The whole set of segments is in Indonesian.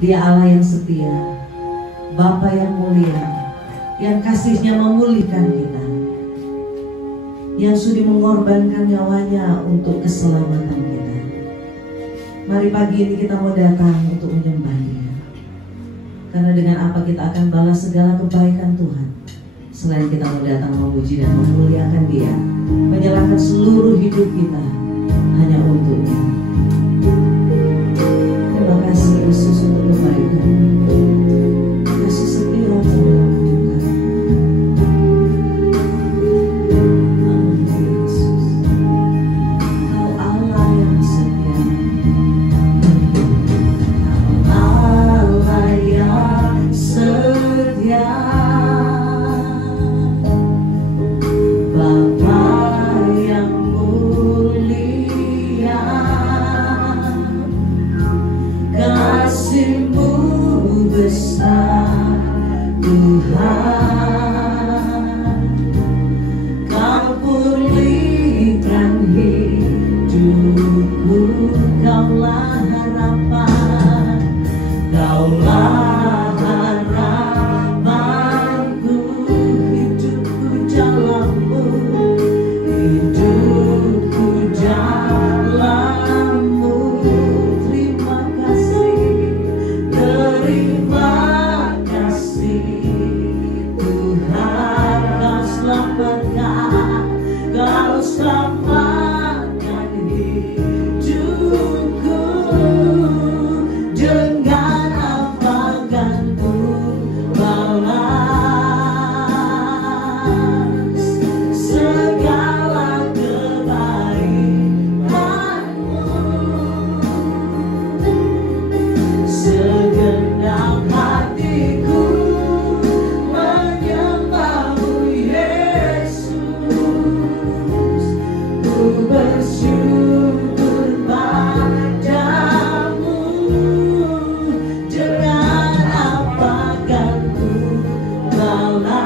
Dia Allah yang setia, Bapa yang mulia, yang kasihnya memulihkan kita, yang sudi mengorbankan nyawanya untuk keselamatan kita. Mari pagi ini kita mau datang untuk menyembah Dia, karena dengan apa kita akan balas segala kebaikan Tuhan selain kita mau datang memuji dan memuliakan Dia, menyerahkan seluruh hidup kita hanya untuk-Nya. Terima kasih Yesus untuk kebaikan, kasih setia dalam hidup kami. Yesus, Kau Allah yang setia, Kau Allah yang setia, Bapa yang mulia, kasih-Mu besar Tuhan. Kau pulihkan hidupku, Kaulah harapan, Kaulah harapanku, hidupku dalam-Mu, hidupku dalam-Mu. Terima kasih Tuhan, Kau selamatkan, Kau selamatkan hidupku. Dengan apa kan ku balas segala kebaikan-Mu? Segenap hatiku menyembah-Mu Yesus, ku bersyukur padamu. Dengan apa kan ku balas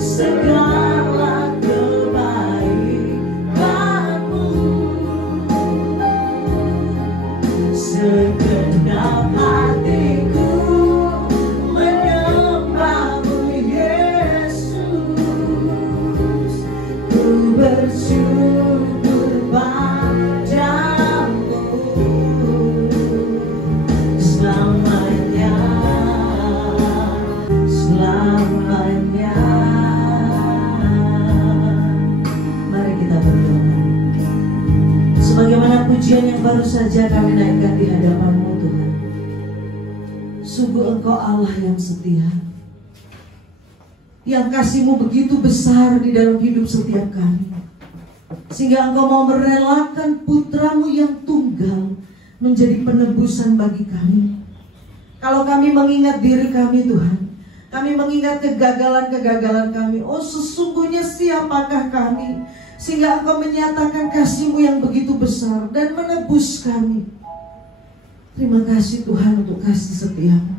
segala kebaikan-Mu? Segenap hatiku menyembah-Mu Yesus, ku bersyukur padamu selamanya, selamanya. Mari kita berdoa. Sebagaimana pujian yang baru saja kami naikkan di hadapan-Mu Tuhan, sungguh Engkau Allah yang setia, yang kasih-Mu begitu besar di dalam hidup setiap kami, sehingga Engkau mau merelakan putra-Mu yang tunggal menjadi penebusan bagi kami. Kalau kami mengingat diri kami Tuhan, kami mengingat kegagalan-kegagalan kami, oh sesungguhnya siapakah kami, sehingga Engkau menyatakan kasih-Mu yang begitu besar dan menebus kami. Terima kasih Tuhan untuk kasih setia-Mu.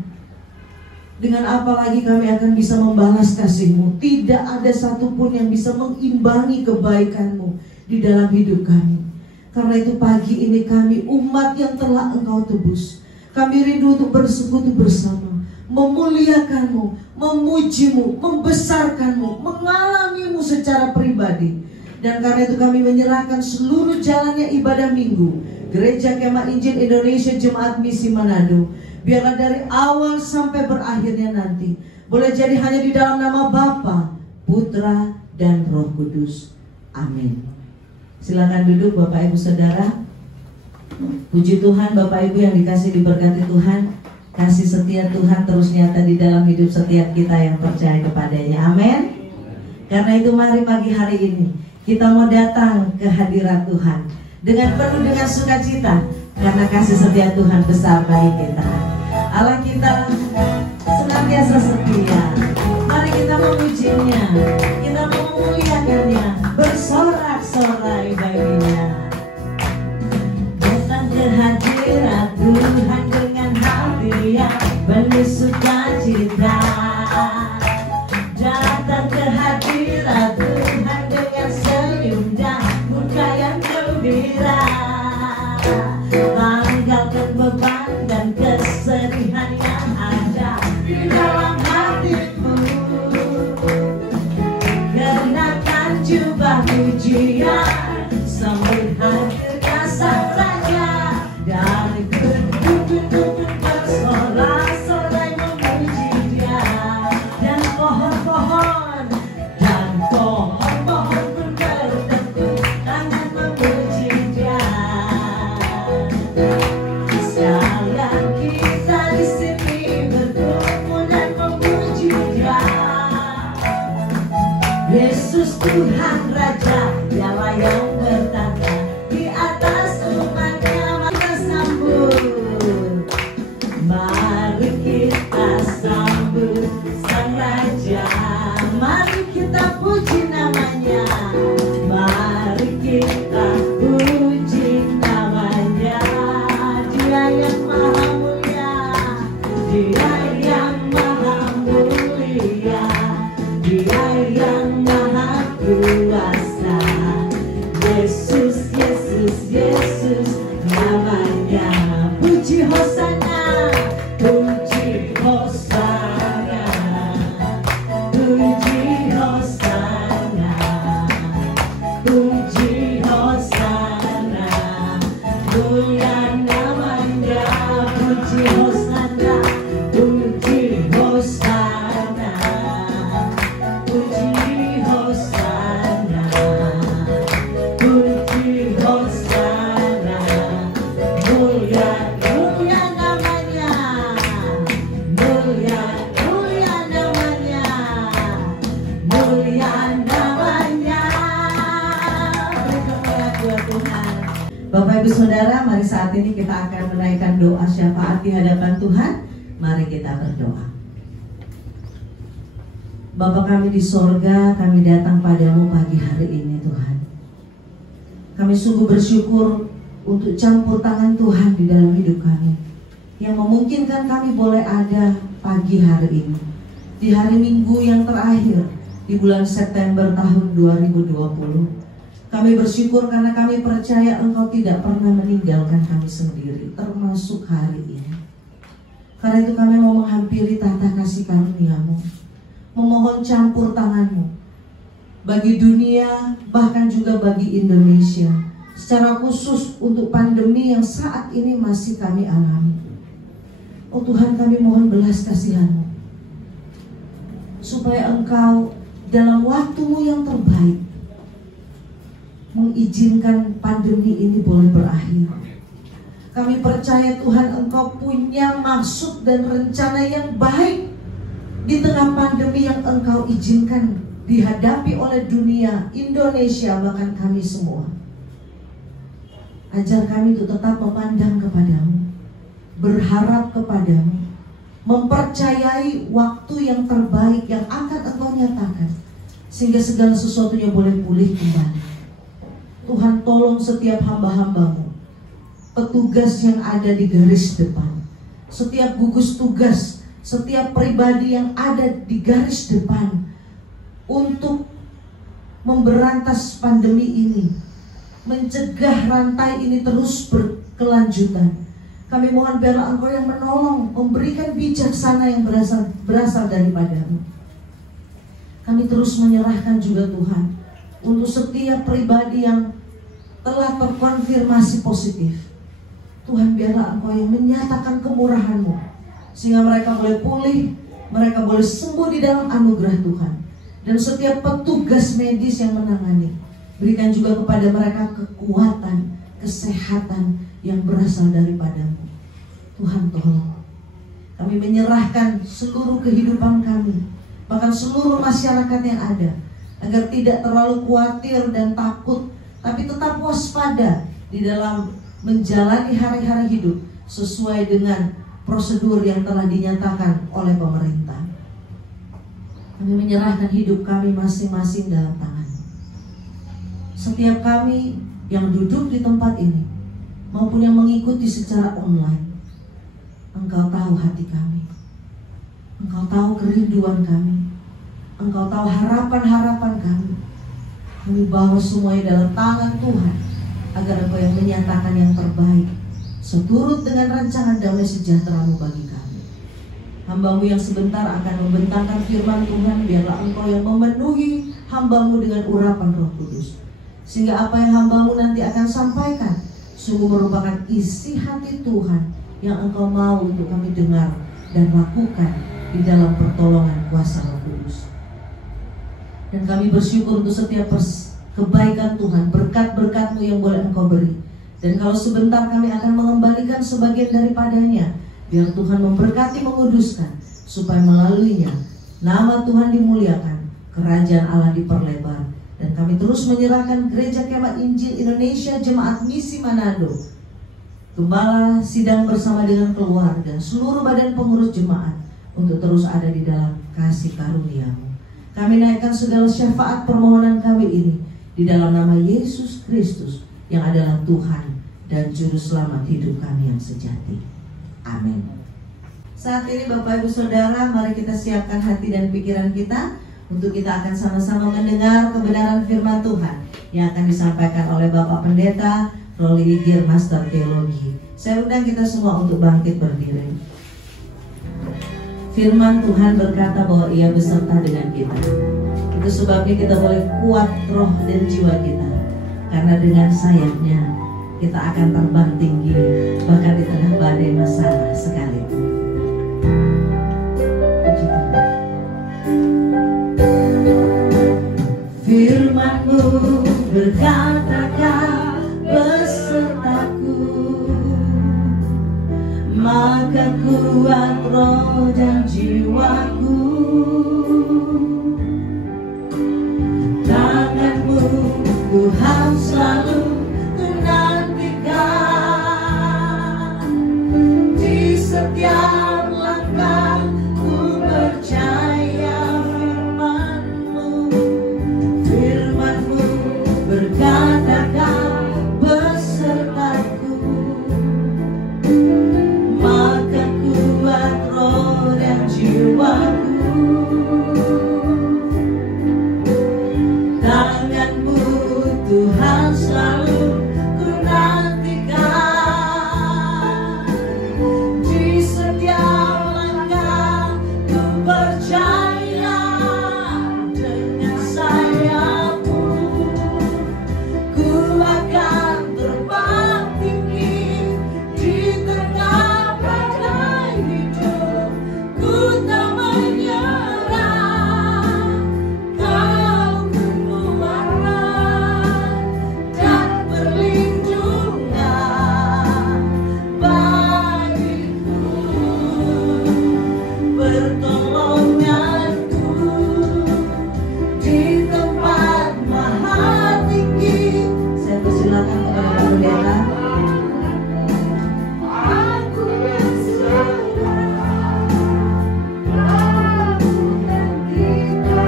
Dengan apa lagi kami akan bisa membalas kasih-Mu? Tidak ada satupun yang bisa mengimbangi kebaikan-Mu di dalam hidup kami. Karena itu pagi ini kami umat yang telah Engkau tebus, kami rindu untuk bersekutu bersama, memuliakan-Mu, memuji-Mu, membesarkan-Mu, mengalami-Mu secara pribadi. Dan karena itu kami menyerahkan seluruh jalannya ibadah minggu Gereja Kemah Injil Indonesia Jemaat Misi Manado, biarlah dari awal sampai berakhirnya nanti boleh jadi hanya di dalam nama Bapa, Putra, dan Roh Kudus. Amin. Silakan duduk Bapak Ibu Saudara. Puji Tuhan Bapak Ibu yang dikasih diberkati Tuhan. Kasih setia Tuhan terus nyata di dalam hidup setiap kita yang percaya kepadanya. Amin. Karena itu mari pagi hari ini kita mau datang ke hadirat Tuhan dengan penuh dengan sukacita, karena kasih setia Tuhan besar bagi kita. Allah kita senantiasa setia. Mari kita memuji-Nya, kita memuliakan-Nya, bersorak-sorai baginya. Datang ke hadirat Tuhan dengan hati yang penuh sukacita. Datang ke hadirat Tuhan dengan senyum dan muka yang gembira. Sekalian kita di sini bertemu dan memuji Dia. Yesus Tuhan Raja, Dialah yang bertata di atas umatnya. Mari sambut, mari kita sambut Sang Raja, mari kita puji namanya, mari kita puji namanya. Dia yang maha mulia, Dia yang maha mulia, Dia yang maha kuasa. Yesus, Yesus, Yesus namanya. Puji Hosana, puji Hosana, puji Hosana, puji Hosana, mulia namanya. Puji Hosana, puji Hosana, puji Hosana, puji Hosana, mulia, mulia namanya, mulia, mulia namanya, mulia namanya. Berkemuliaan Tuhan. Bapak Ibu Saudara, mari saat ini kita akan menaikkan doa syafaat di hadapan Tuhan. Mari kita berdoa. Bapa kami di sorga, kami datang padamu pagi hari ini Tuhan. Kami sungguh bersyukur untuk campur tangan Tuhan di dalam hidup kami, yang memungkinkan kami boleh ada pagi hari ini, di hari Minggu yang terakhir di bulan September tahun 2020. Kami bersyukur karena kami percaya Engkau tidak pernah meninggalkan kami sendiri, termasuk hari ini. Karena itu kami mau menghampiri tata kasih karunia-Mu, memohon campur tangan-Mu bagi dunia, bahkan juga bagi Indonesia, secara khusus untuk pandemi yang saat ini masih kami alami. Oh Tuhan, kami mohon belas kasihan-Mu, supaya Engkau dalam waktu-Mu yang terbaik mengizinkan pandemi ini boleh berakhir. Kami percaya Tuhan, Engkau punya maksud dan rencana yang baik di tengah pandemi yang Engkau izinkan dihadapi oleh dunia, Indonesia, bahkan kami semua. Ajar kami untuk tetap memandang kepadamu, berharap kepadamu, mempercayai waktu yang terbaik yang akan Engkau nyatakan, sehingga segala sesuatunya boleh pulih kembali. Tuhan, tolong setiap hamba-hamba-Mu, petugas yang ada di garis depan, setiap gugus tugas, setiap pribadi yang ada di garis depan untuk memberantas pandemi ini, mencegah rantai ini terus berkelanjutan. Kami mohon biarlah Engkau yang menolong, memberikan bijaksana yang berasal daripada-Mu. Kami terus menyerahkan juga Tuhan untuk setiap pribadi yang telah terkonfirmasi positif. Tuhan, biarlah Engkau yang menyatakan kemurahan-Mu, sehingga mereka boleh pulih, mereka boleh sembuh di dalam anugerah Tuhan. Dan setiap petugas medis yang menangani, berikan juga kepada mereka kekuatan, kesehatan yang berasal daripada-Mu. Tuhan, tolong. Kami menyerahkan seluruh kehidupan kami, bahkan seluruh masyarakat yang ada, agar tidak terlalu khawatir dan takut, tapi tetap waspada di dalam menjalani hari-hari hidup sesuai dengan prosedur yang telah dinyatakan oleh pemerintah. Kami menyerahkan hidup kami masing-masing dalam tangan. Setiap kami yang duduk di tempat ini maupun yang mengikuti secara online, Engkau tahu hati kami, Engkau tahu kerinduan kami, Engkau tahu harapan-harapan kami. Kami bawa semuanya dalam tangan Tuhan, agar Engkau yang menyatakan yang terbaik, seturut dengan rancangan damai sejahtera-Mu bagi kami. Hamba-Mu yang sebentar akan membentangkan firman Tuhan, biarlah Engkau yang memenuhi hamba-Mu dengan urapan Roh Kudus, sehingga apa yang hamba-Mu nanti akan sampaikan sungguh merupakan isi hati Tuhan yang Engkau mau untuk kami dengar dan lakukan di dalam pertolongan kuasa Roh Kudus. Dan kami bersyukur untuk setiap kebaikan Tuhan, berkat-berkat-Mu yang boleh Engkau beri Dan kalau sebentar kami akan mengembalikan sebagian daripadanya, biar Tuhan memberkati, menguduskan, supaya melaluinya nama Tuhan dimuliakan, kerajaan Allah diperlebar. Dan kami terus menyerahkan Gereja Kemah Injil Indonesia Jemaat Misi Manado, Gembala sidang bersama dengan keluarga, seluruh badan pengurus jemaat, untuk terus ada di dalam kasih karunia-Mu. Kami naikkan segala syafaat permohonan kami ini di dalam nama Yesus Kristus, yang adalah Tuhan dan Juru Selamat hidup kami yang sejati. Amin. Saat ini Bapak Ibu Saudara, mari kita siapkan hati dan pikiran kita untuk kita akan sama-sama mendengar kebenaran firman Tuhan yang akan disampaikan oleh Bapak Pendeta Roli Igir, Master Teologi. Saya undang kita semua untuk bangkit berdiri. Firman Tuhan berkata bahwa Ia beserta dengan kita. Itu sebabnya kita boleh kuat roh dan jiwa kita, karena dengan sayapnya kita akan terbang tinggi, bahkan di tengah badai masalah sekalipun. Firman-Mu berkatakan besertaku, maka kuat roh dan jiwaku. Tangan-Mu Tuhan selalu kunantikan, di setiap langkah ku percaya firman-Mu. Firman-Mu berkatakan besertaku, maka kuat roh dan jiwaku. Tangan-Mu Tuhan selalu kunantikan, di setiap langkah ku percaya. Dengan sayap-Mu ku akan terbang tinggi, di tengah badai hidup ku tak menyerah. Kau kekuatan dan perlindungan bagiku, pertolonganku di tempat maha tinggi. Saya persilakan kepada Pak Pendeta. Aku berserah, aku dan kita,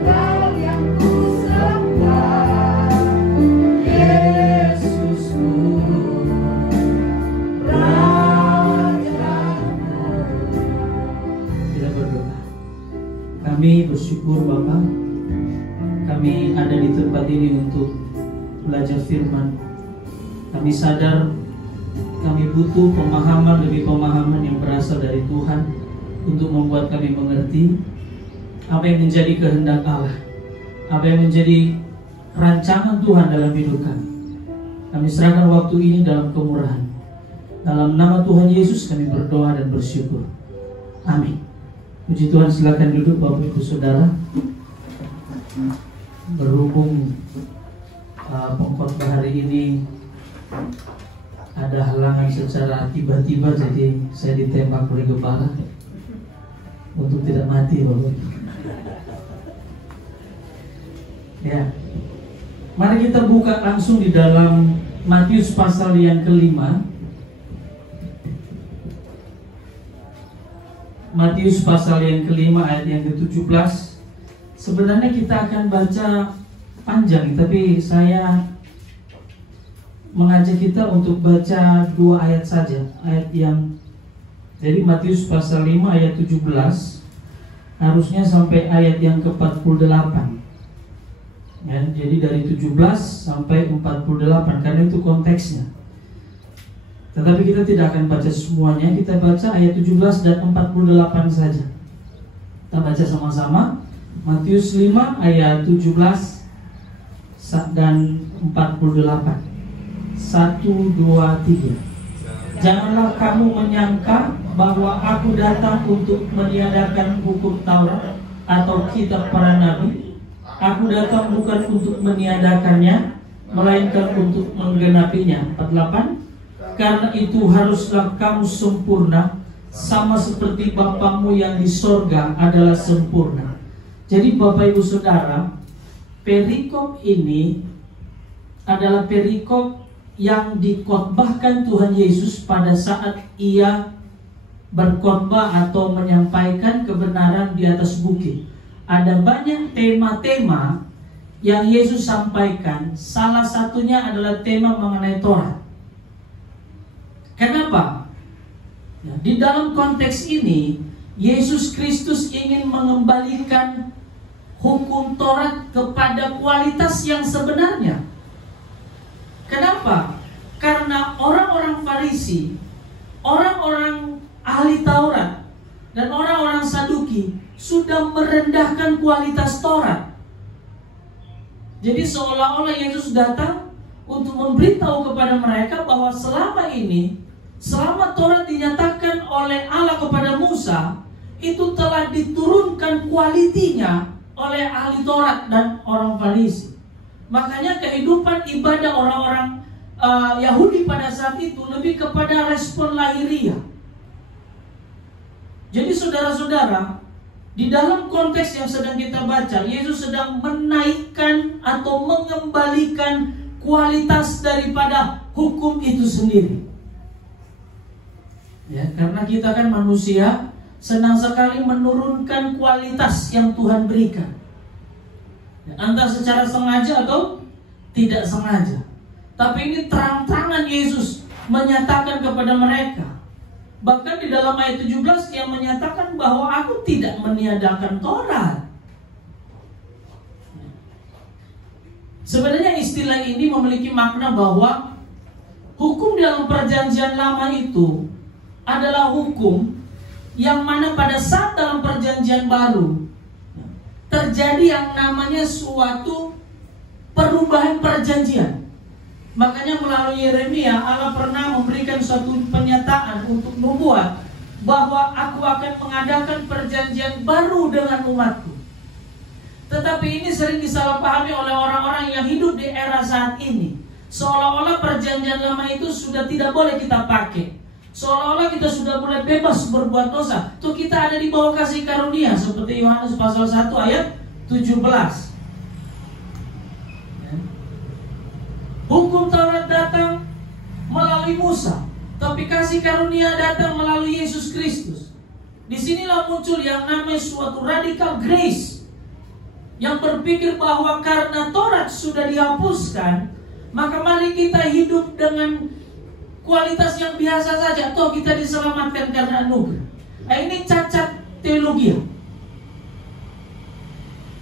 Kau yang ku sembah, Yesusku, Rajaku. Kita berdoa. Kami bersyukur Bapa, kami ada di tempat ini untuk belajar firman. Kami sadar kami butuh pemahaman demi pemahaman yang berasal dari Tuhan untuk membuat kami mengerti apa yang menjadi kehendak Allah, apa yang menjadi rancangan Tuhan dalam hidup kami. Kami serahkan waktu ini dalam kemurahan. Dalam nama Tuhan Yesus kami berdoa dan bersyukur. Amin. Puji Tuhan, silakan duduk Bapak Ibu Saudara. Berhubung pengkhotbah hari ini ada halangan secara tiba-tiba, jadi saya ditembak oleh gembala untuk tidak mati Bapak. Ya, mari kita buka langsung di dalam Matius pasal yang kelima. Matius pasal yang kelima ayat yang ke-17. Sebenarnya kita akan baca panjang, tapi saya mengajak kita untuk baca 2 ayat saja. Jadi Matius pasal 5 ayat 17 harusnya sampai ayat yang ke-48. Ya, jadi dari 17 sampai 48 karena itu konteksnya. Tetapi kita tidak akan baca semuanya, kita baca ayat 17 dan 48 saja. Kita baca sama-sama Matius 5 ayat 17 dan 48. 1, 2, 3. Janganlah kamu menyangka bahwa aku datang untuk meniadakan hukum Taurat atau kitab para nabi. Aku datang bukan untuk meniadakannya, melainkan untuk menggenapinya. 48. Karena itu haruslah kamu sempurna, sama seperti Bapamu yang di sorga adalah sempurna. Jadi Bapak Ibu Saudara, perikop ini adalah perikop yang dikhotbahkan Tuhan Yesus pada saat ia berkhotbah atau menyampaikan kebenaran di atas bukit. Ada banyak tema-tema yang Yesus sampaikan. Salah satunya adalah tema mengenai Taurat. Kenapa? Ya, di dalam konteks ini Yesus Kristus ingin mengembalikan hukum Taurat kepada kualitas yang sebenarnya. Kenapa? Karena orang-orang Farisi, orang-orang ahli Taurat, dan orang-orang Saduki sudah merendahkan kualitas Taurat. Jadi seolah-olah Yesus datang untuk memberitahu kepada mereka bahwa selama Taurat dinyatakan oleh Allah kepada Musa, itu telah diturunkan kualitinya oleh ahli Taurat dan orang Farisi. Makanya kehidupan ibadah orang-orang Yahudi pada saat itu lebih kepada respon lahiriah. Jadi saudara-saudara, di dalam konteks yang sedang kita baca, Yesus sedang menaikkan atau mengembalikan kualitas daripada hukum itu sendiri. Ya, karena kita kan manusia, senang sekali menurunkan kualitas yang Tuhan berikan. Ya, entah secara sengaja atau tidak sengaja. Tapi ini terang-terangan Yesus menyatakan kepada mereka. Bahkan di dalam ayat 17 Dia menyatakan bahwa aku tidak meniadakan Taurat. Sebenarnya istilah ini memiliki makna bahwa hukum dalam perjanjian lama itu adalah hukum yang mana pada saat dalam perjanjian baru terjadi yang namanya suatu perubahan perjanjian. Makanya melalui Yeremia Allah pernah memberikan suatu pernyataan untuk membuat bahwa aku akan mengadakan perjanjian baru dengan umatku. Tetapi ini sering disalahpahami oleh orang-orang yang hidup di era saat ini. Seolah-olah perjanjian lama itu sudah tidak boleh kita pakai. Seolah-olah kita sudah mulai bebas berbuat dosa. Tuh kita ada di bawah kasih karunia, seperti Yohanes pasal 1 ayat 17. Hukum Taurat datang melalui Musa, tapi kasih karunia datang melalui Yesus Kristus. Disinilah muncul yang namanya suatu radical grace, yang berpikir bahwa karena Taurat sudah dihapuskan, maka mari kita hidup dengan kualitas yang biasa saja. Toh kita diselamatkan karena anugerah. Nah, ini cacat teologi.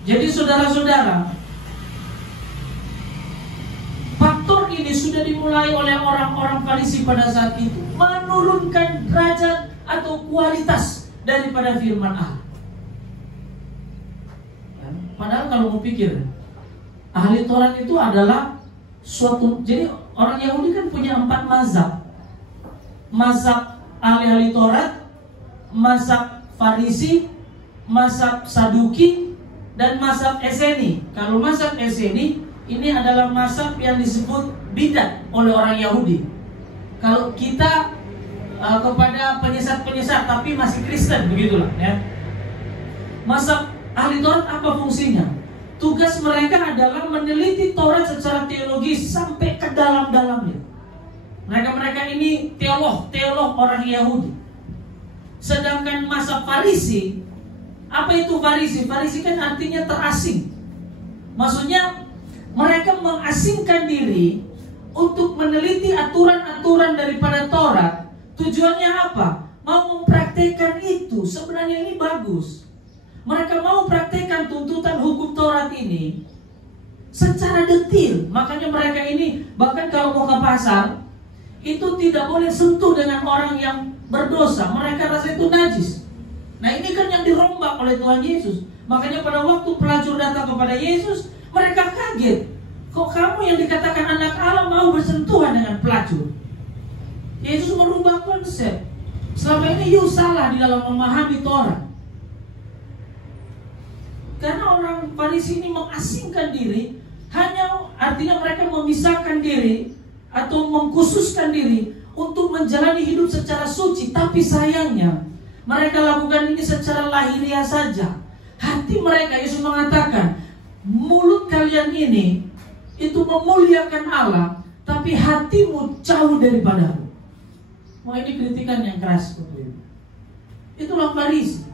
Jadi saudara-saudara, faktor ini sudah dimulai oleh orang-orang Farisi pada saat itu, menurunkan derajat atau kualitas daripada firman Allah. Padahal kalau mau pikir, ahli Taurat itu adalah suatu, jadi orang Yahudi kan punya 4 mazhab. Mazhab ahli-ahli Taurat, mazhab Farisi, mazhab Saduki, dan mazhab Eseni. Kalau mazhab Eseni ini adalah mazhab yang disebut bidat oleh orang Yahudi. Kalau kita kepada penyesat-penyesat tapi masih Kristen, begitulah ya. Mazhab ahli Taurat apa fungsinya? Tugas mereka adalah meneliti Taurat secara teologis sampai ke dalam-dalamnya. Mereka ini teolog orang Yahudi. Sedangkan mazhab Farisi, apa itu Farisi? Farisi kan artinya terasing. Maksudnya mereka mengasingkan diri untuk meneliti aturan-aturan daripada Taurat. Tujuannya apa? Mau mempraktekkan itu. Sebenarnya ini bagus. Mereka mau praktekkan tuntutan hukum Taurat ini secara detail. Makanya mereka ini bahkan kalau mau ke pasar itu tidak boleh sentuh dengan orang yang berdosa. Mereka rasa itu najis. Nah ini kan yang dirombak oleh Tuhan Yesus. Makanya pada waktu pelacur datang kepada Yesus, mereka kaget. Kok kamu yang dikatakan anak Allah mau bersentuhan dengan pelacur? Yesus merubah konsep. Selama ini you salah di dalam memahami Taurat. Karena orang Farisi ini mengasingkan diri, hanya artinya mereka memisahkan diri atau mengkhususkan diri untuk menjalani hidup secara suci. Tapi sayangnya mereka lakukan ini secara lahiriah saja. Hati mereka, Yesus mengatakan, mulut kalian ini itu memuliakan Allah, tapi hatimu jauh daripadaku. Wah, ini kritikan yang keras. Itulah Farisi.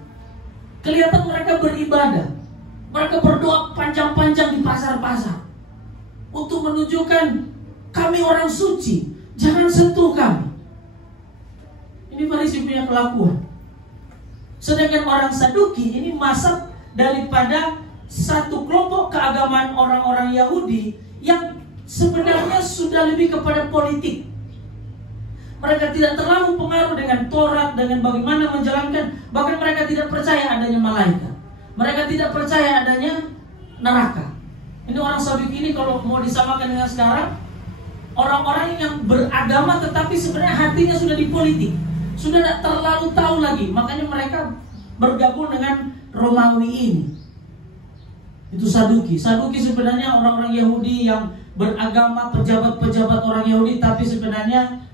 Kelihatan mereka beribadah, mereka berdoa panjang-panjang di pasar-pasar untuk menunjukkan kami orang suci, jangan sentuh kami. Ini Farisi punya kelakuan. Sedangkan orang Saduki ini mazhab daripada satu kelompok keagamaan orang-orang Yahudi yang sebenarnya sudah lebih kepada politik. Mereka tidak terlalu pengaruh dengan Taurat, dengan bagaimana menjalankan. Bahkan mereka tidak percaya adanya malaikat. Mereka tidak percaya adanya neraka. Ini orang Saduki ini kalau mau disamakan dengan sekarang, orang-orang yang beragama tetapi sebenarnya hatinya sudah di politik, sudah tidak terlalu tahu lagi. Makanya mereka bergabung dengan Romawi ini. Itu Saduki. Saduki sebenarnya orang-orang Yahudi yang beragama, pejabat-pejabat orang Yahudi, tapi sebenarnya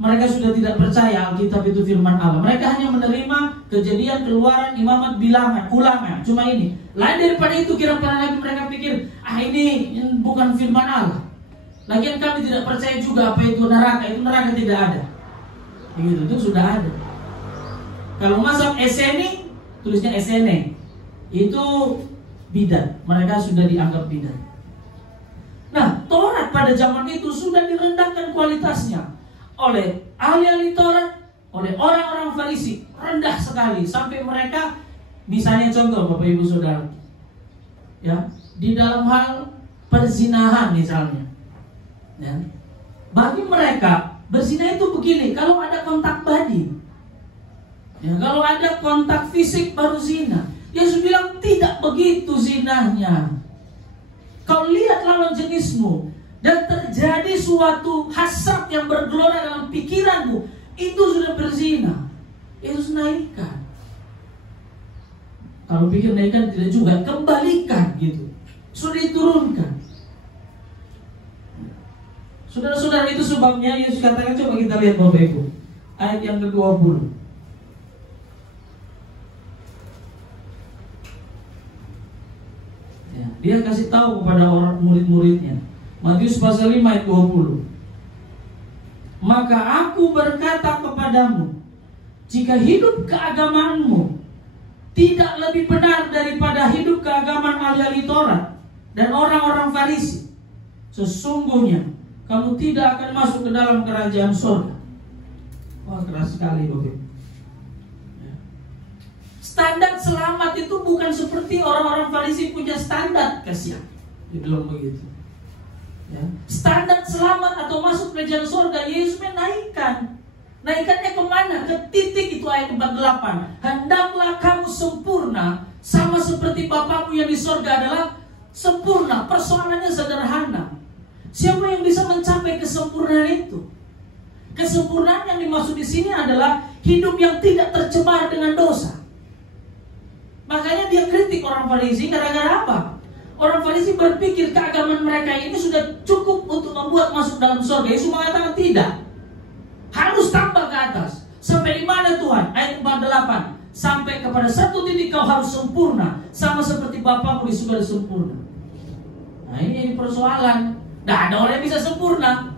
mereka sudah tidak percaya Alkitab itu firman Allah. Mereka hanya menerima Kejadian, Keluaran, Imamat, Bilangan, Ulangan. Cuma ini. Lain daripada itu kira-kira lagi mereka pikir, ini bukan firman Allah. Lagian kami tidak percaya juga apa itu neraka. Itu neraka tidak ada. Begitu, itu sudah ada. Kalau mazhab Eseni, tulisnya Esene, itu bidat. Mereka sudah dianggap bidat. Nah, Taurat pada zaman itu sudah direndahkan kualitasnya oleh ahli-ahli Taurat, oleh orang-orang Farisi, rendah sekali sampai mereka, misalnya contoh Bapak Ibu Saudara, ya, di dalam hal perzinahan misalnya, ya, bagi mereka berzina itu begini, kalau ada kontak body, ya, kalau ada kontak fisik baru zina. Yesus bilang tidak begitu zinahnya. Kau lihat lawan jenismu dan terjadi suatu hasrat yang bergelora dalam pikiranmu, itu sudah berzina. Yesus naikkan. Kalau pikir naikkan tidak juga, kembalikan gitu. Sudah diturunkan. Saudara-saudara, itu sebabnya Yesus katakan, coba kita lihat Bapak Ibu, ayat yang ke-20. Ya, dia kasih tahu kepada orang murid-muridnya. Matius pasal 5 ayat 20. Maka aku berkata kepadamu, jika hidup keagamaanmu tidak lebih benar daripada hidup keagamaan ahli-ahli Taurat dan orang-orang Farisi, sesungguhnya kamu tidak akan masuk ke dalam kerajaan surga. Wah, keras sekali Bapak. Standar selamat itu bukan seperti orang-orang Farisi punya standar, kasihan. Dibilang begitu. Ya. Standar selamat atau masuk kerajaan surga Yesus menaikkan. Naikannya kemana? Ke titik itu ayat 48. Hendaklah kamu sempurna sama seperti Bapamu yang di surga adalah sempurna. Persoalannya sederhana. Siapa yang bisa mencapai kesempurnaan itu? Kesempurnaan yang dimaksud di sini adalah hidup yang tidak tercemar dengan dosa. Makanya dia kritik orang Farisi gara-gara apa? Orang Farisi berpikir keagamaan mereka ini sudah cukup untuk membuat masuk dalam surga. Yesus mengatakan tidak. Harus tambah ke atas. Sampai di mana Tuhan? Ayat 48. Sampai kepada satu titik kau harus sempurna, sama seperti Bapamu di surga sempurna. Nah, ini persoalan. Tidak ada orang yang bisa sempurna.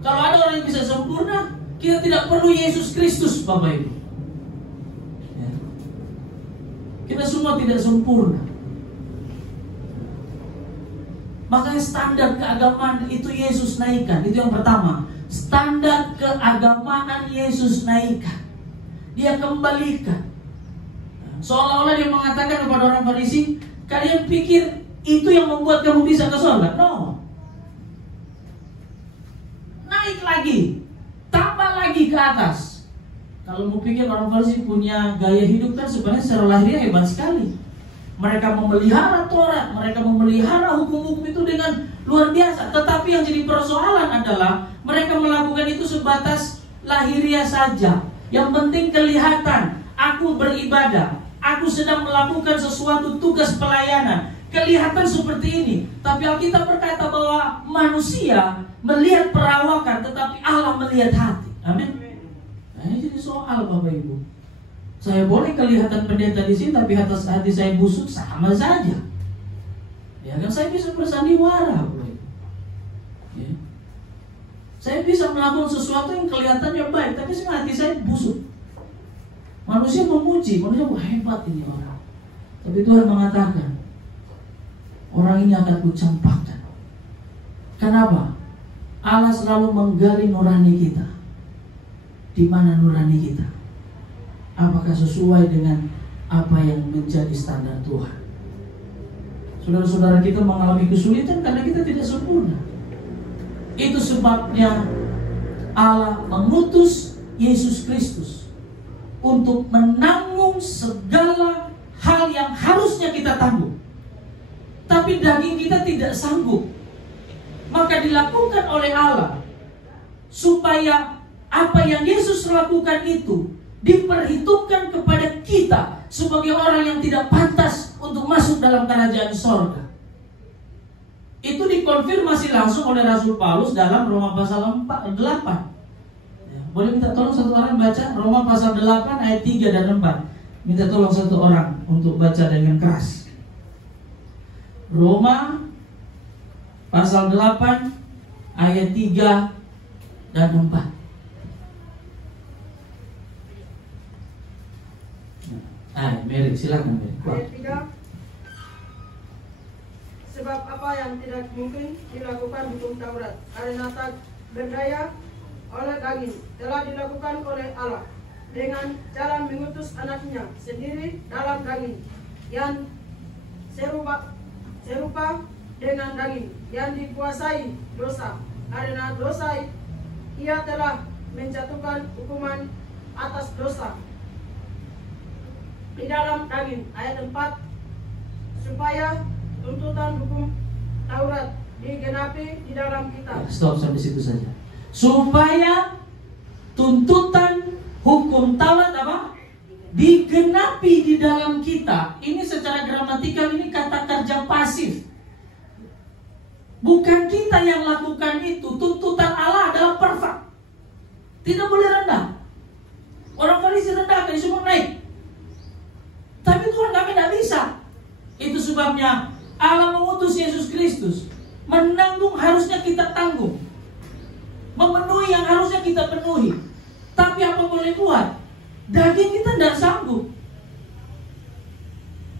Kalau ada orang yang bisa sempurna, kita tidak perlu Yesus Kristus, Bapak Ibu. Ya. Kita semua tidak sempurna. Makanya standar keagamaan itu Yesus naikkan. Itu yang pertama. Standar keagamaan Yesus naikkan. Dia kembalikan. Seolah-olah dia mengatakan kepada orang Farisi, kalian pikir itu yang membuat kamu bisa ke surga? No. Naik lagi, tambah lagi ke atas. Kalau mau pikir orang Farisi punya gaya hidup kan sebenarnya secara lahiriah hebat sekali. Mereka memelihara Taurat, mereka memelihara hukum-hukum itu dengan luar biasa. Tetapi yang jadi persoalan adalah mereka melakukan itu sebatas lahiriah saja. Yang penting kelihatan, aku beribadah, aku sedang melakukan sesuatu tugas pelayanan. kelihatan seperti ini. Tapi Alkitab berkata bahwa manusia melihat perawakan, tetapi Allah melihat hati. Amin. Nah, ini jadi soal Bapak Ibu. Saya boleh kelihatan pendeta di sini, tapi hati saya busuk, sama saja. Ya kan, saya bisa bersandiwara Bapak Ibu. Ya. Saya bisa melakukan sesuatu yang kelihatannya baik, tapi hati saya busuk. Manusia memuji, manusia hebat ini orang. Tapi Tuhan mengatakan, orang ini akan kucampakkan. Kenapa? Allah selalu menggali nurani kita. Di mana nurani kita? Apakah sesuai dengan apa yang menjadi standar Tuhan? Saudara-saudara kita mengalami kesulitan karena kita tidak sempurna. Itu sebabnya Allah mengutus Yesus Kristus untuk menanggung segala hal yang harusnya kita tanggung. Tapi daging kita tidak sanggup. Maka dilakukan oleh Allah supaya apa yang Yesus lakukan itu diperhitungkan kepada kita sebagai orang yang tidak pantas untuk masuk dalam kerajaan sorga. Itu dikonfirmasi langsung oleh Rasul Paulus dalam Roma pasal 8. Ya, boleh minta tolong satu orang baca Roma pasal 8 ayat 3 dan 4. Minta tolong satu orang untuk baca dengan keras. Roma pasal 8 ayat 3 dan 4. Mary, silakan Mary. Ayat 3. Sebab apa yang tidak mungkin dilakukan hukum Taurat karena tak berdaya oleh daging telah dilakukan oleh Allah dengan cara mengutus anaknya sendiri dalam daging yang serupa dengan daging yang dikuasai dosa. Karena dosa ia telah menjatuhkan hukuman atas dosa di dalam daging. Ayat 4, supaya tuntutan hukum Taurat digenapi di dalam kita. Stop sampai situ saja. Supaya tuntutan hukum Taurat apa? Digenapi di dalam kita. Ini secara gramatikal ini kata kerja pasif. Bukan kita yang lakukan itu. Tuntutan Allah adalah perfect. Tidak boleh rendah. Orang Farisi rendah, kan semua naik. Tapi Tuhan kami tidak bisa. Itu sebabnya Allah mengutus Yesus Kristus menanggung harusnya kita tanggung, memenuhi yang harusnya kita penuhi. Tapi apa boleh buat? Daging kita tidak sanggup.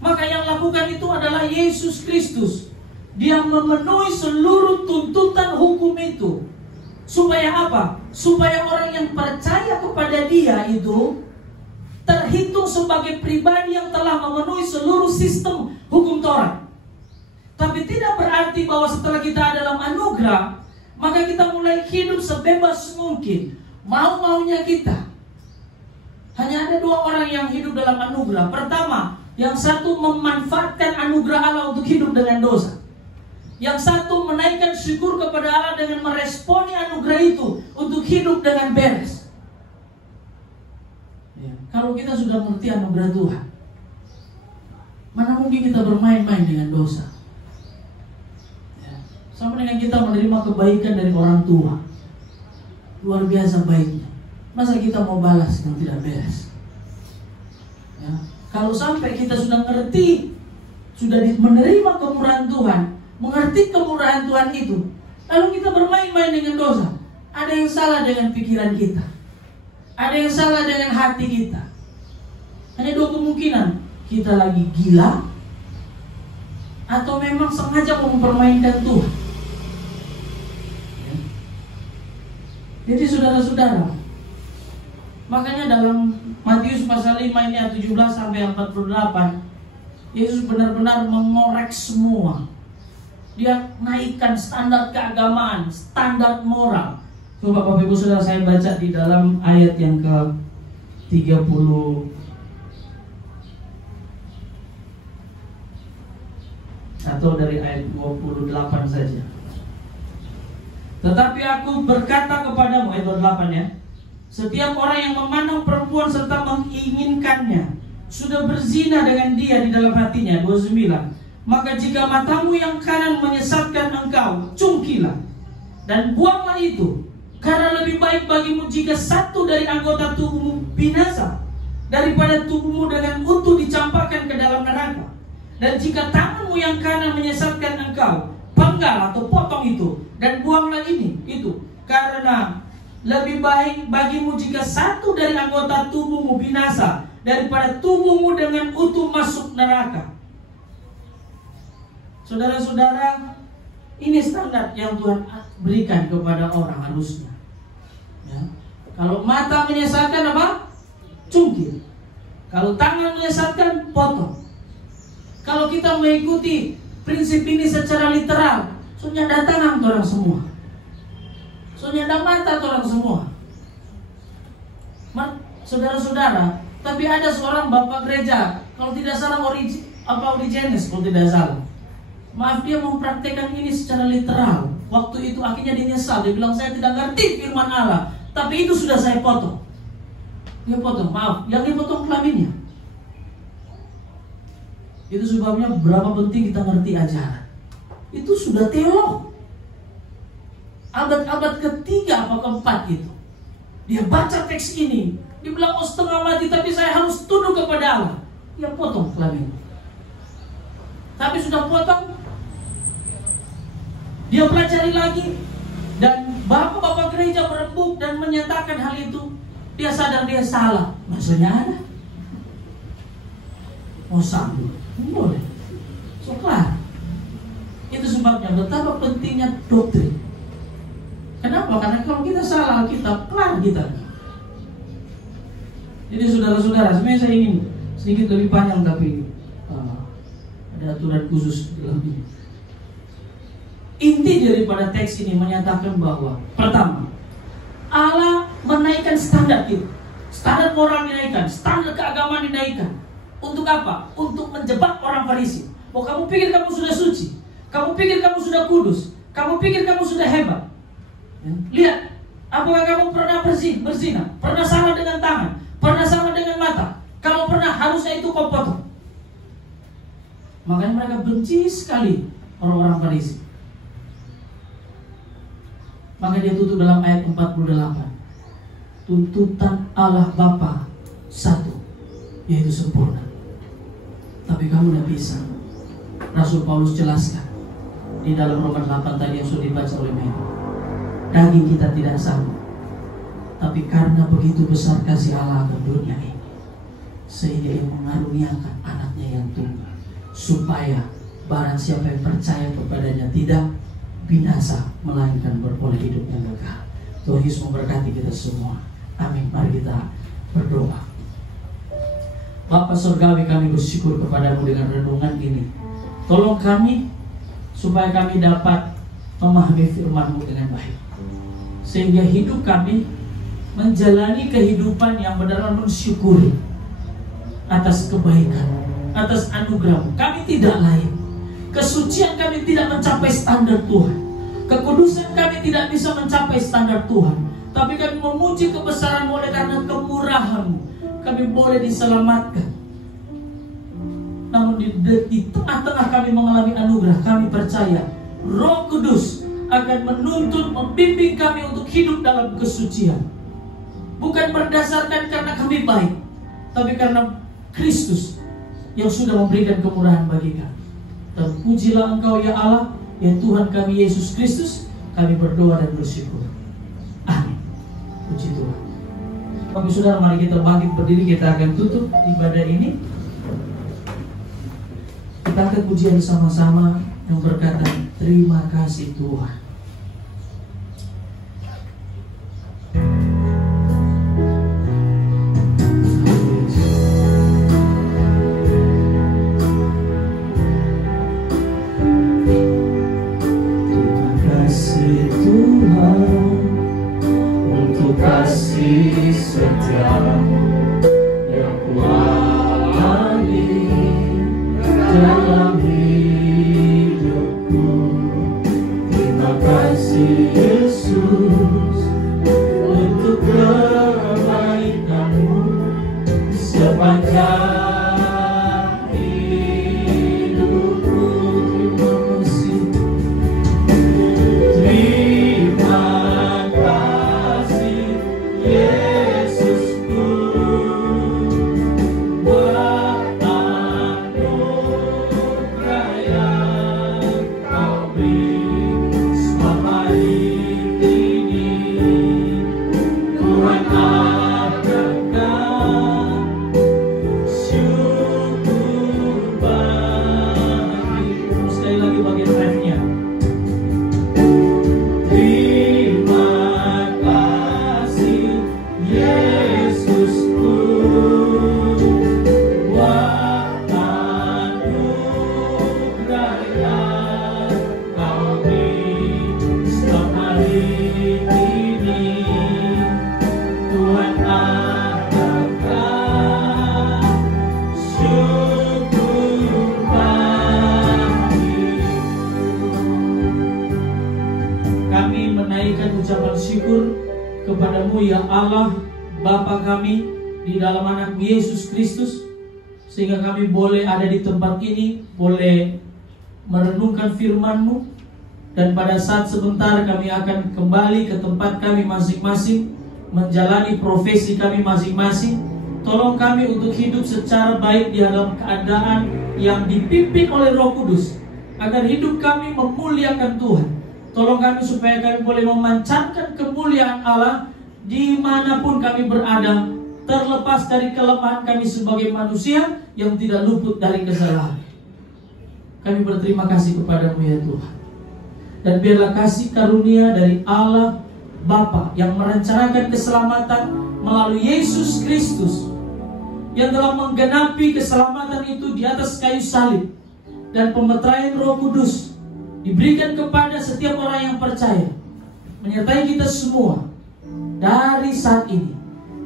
Maka yang lakukan itu adalah Yesus Kristus. Dia memenuhi seluruh tuntutan hukum itu. Supaya apa? Supaya orang yang percaya kepada Dia itu terhitung sebagai pribadi yang telah memenuhi seluruh sistem hukum Taurat. Tapi tidak berarti bahwa setelah kita dalam anugerah, maka kita mulai hidup sebebas mungkin, mau-maunya kita. Hanya ada dua orang yang hidup dalam anugerah. Pertama, yang satu memanfaatkan anugerah Allah untuk hidup dengan dosa. Yang satu menaikkan syukur kepada Allah dengan meresponi anugerah itu untuk hidup dengan beres. Ya, kalau kita sudah mengerti anugerah Tuhan, mana mungkin kita bermain-main dengan dosa. Sama dengan kita menerima kebaikan dari orang tua. Luar biasa baiknya. Masa kita mau balas yang tidak beres? Ya. Kalau sampai kita sudah mengerti, sudah menerima kemurahan Tuhan, mengerti kemurahan Tuhan itu, lalu kita bermain-main dengan dosa, ada yang salah dengan pikiran kita, ada yang salah dengan hati kita. Hanya dua kemungkinan, kita lagi gila atau memang sengaja mempermainkan Tuhan. Jadi saudara-saudara, makanya dalam Matius pasal 5 ini ayat 17 sampai 48, Yesus benar-benar mengorek semua. Dia naikkan standar keagamaan, standar moral. Coba Bapak Ibu Saudara saya baca di dalam ayat yang ke-30 atau dari ayat 28 saja. Tetapi aku berkata kepadamu, ayat 28 ya, setiap orang yang memandang perempuan serta menginginkannya sudah berzina dengan dia di dalam hatinya. 29. Maka jika matamu yang kanan menyesatkan engkau, cungkilah dan buanglah itu. Karena lebih baik bagimu jika satu dari anggota tubuhmu binasa, daripada tubuhmu dengan utuh dicampakkan ke dalam neraka. Dan jika tanganmu yang kanan menyesatkan engkau, penggal atau potong itu, dan buanglah itu. Karena lebih baik bagimu jika satu dari anggota tubuhmu binasa, daripada tubuhmu dengan utuh masuk neraka. Saudara-saudara, ini standar yang Tuhan berikan kepada orang harusnya. Ya. Kalau mata menyesatkan apa? Cungkil. Kalau tangan menyesatkan, potong. Kalau kita mengikuti prinsip ini secara literal, soalnya ada tangan orang semua, soalnya ada mata orang semua. Saudara-saudara, tapi ada seorang bapak gereja, kalau tidak salah Origenes, kalau tidak salah. Maaf, dia mempraktekkan ini secara literal. Waktu itu akhirnya dia nyesal. Dia bilang, saya tidak ngerti firman Allah, tapi itu sudah saya potong. Dia potong, maaf, yang dia potong kelaminnya. Itu sebabnya berapa penting kita ngerti ajaran. Itu sudah teolog. Abad-abad ketiga apa keempat itu. Dia baca teks ini. Dia bilang, oh setengah mati, tapi saya harus tunduk kepada Allah. Dia potong kelaminnya. Tapi sudah potong, dia pelajari lagi, dan bapak-bapak gereja berembuk dan menyatakan hal itu. Dia sadar dia salah. Maksudnya ada. Mau sambut, boleh. So kelar. Itu sebabnya betapa pentingnya doktrin. Kenapa? Karena kalau kita salah kita kelar kita. Jadi saudara-saudara, sebenarnya saya ingin sedikit lebih panjang, tapi ada aturan khusus dalam ini. Inti daripada teks ini menyatakan bahwa pertama, Allah menaikkan standar itu. Standar moral dinaikkan, standar keagamaan dinaikkan. Untuk apa? Untuk menjebak orang Farisi. Oh, kamu pikir kamu sudah suci, kamu pikir kamu sudah kudus, kamu pikir kamu sudah hebat. Lihat, apakah kamu pernah berzina, pernah salah dengan tangan, pernah salah dengan mata? Kalau pernah, harusnya itu kau potong. Makanya mereka benci sekali orang-orang Farisi. Maka dia tutup dalam ayat 48. Tuntutan Allah Bapa satu, yaitu sempurna. Tapi kamu tidak bisa. Rasul Paulus jelaskan di dalam Roma 8 tadi yang sudah dibaca oleh Mary. Daging kita tidak sama, tapi karena begitu besar kasih Allah akan dunia ini, sehingga Dia mengaruniakan anaknya yang tunggal, supaya barang siapa yang percaya kepadanya tidak binasa, melainkan beroleh hidup yang kekal. Tuhan Yesus memberkati kita semua. Amin. Mari kita berdoa. Bapa Surgawi, kami bersyukur kepadamu dengan renungan ini. Tolong kami supaya kami dapat memahami firman-Mu dengan baik, sehingga hidup kami menjalani kehidupan yang benar-benar mensyukuri atas kebaikan, atas anugerah-Mu. Kami tidak lain. Kesucian kami tidak mencapai standar Tuhan. Kekudusan kami tidak bisa mencapai standar Tuhan. Tapi kami memuji kebesaran-Mu oleh karena kemurahan-Mu. Kami boleh diselamatkan. Namun di tengah-tengah kami mengalami anugerah, kami percaya Roh Kudus akan menuntun, membimbing kami untuk hidup dalam kesucian. Bukan berdasarkan karena kami baik, tapi karena Kristus yang sudah memberikan kemurahan bagi kami. Dan pujilah Engkau ya Allah, ya Tuhan kami Yesus Kristus. Kami berdoa dan bersyukur. Amin. Puji Tuhan. Bapak saudara, mari kita bangkit berdiri. Kita akan tutup ibadah ini. Kita akan pujian sama-sama yang berkata, terima kasih Tuhan. Sepanjang hidupku Tuhan adakan syukur bagimu. Kami menaikkan ucapan syukur kepadamu ya Allah, Bapa kami di dalam anak Yesus Kristus, sehingga kami boleh ada di tempat ini, boleh merenungkan firman-Mu, dan pada saat sebentar kami akan kembali ke tempat kami masing-masing, menjalani profesi kami masing-masing. Tolong kami untuk hidup secara baik di dalam keadaan yang dipimpin oleh Roh Kudus, agar hidup kami memuliakan Tuhan. Tolong kami supaya kami boleh memancarkan kemuliaan Allah dimanapun kami berada, terlepas dari kelemahan kami sebagai manusia yang tidak luput dari kesalahan. Kami berterima kasih kepadamu ya Tuhan. Dan biarlah kasih karunia dari Allah Bapa yang merencanakan keselamatan melalui Yesus Kristus, yang telah menggenapi keselamatan itu di atas kayu salib, dan pemeteraian Roh Kudus diberikan kepada setiap orang yang percaya, menyertai kita semua dari saat ini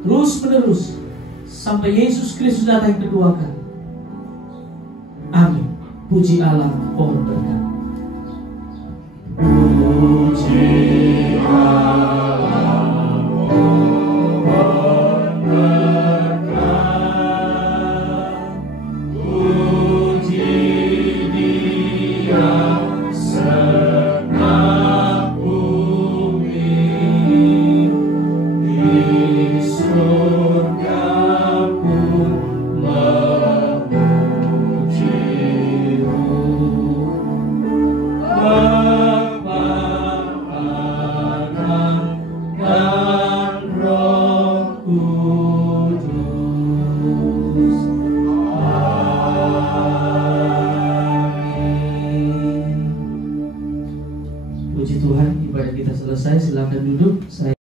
terus menerus sampai Yesus Kristus datang kedua kali. Amin. Puji Allah, pohon berkat. Puji Allah, pohon berkat. Puji Dia segenap bumi, di surga pun memuji-Mu. Bapa, Anak, dan Roh Kudus. Amin. Puji Tuhan, ibadah kita selesai. Silakan duduk.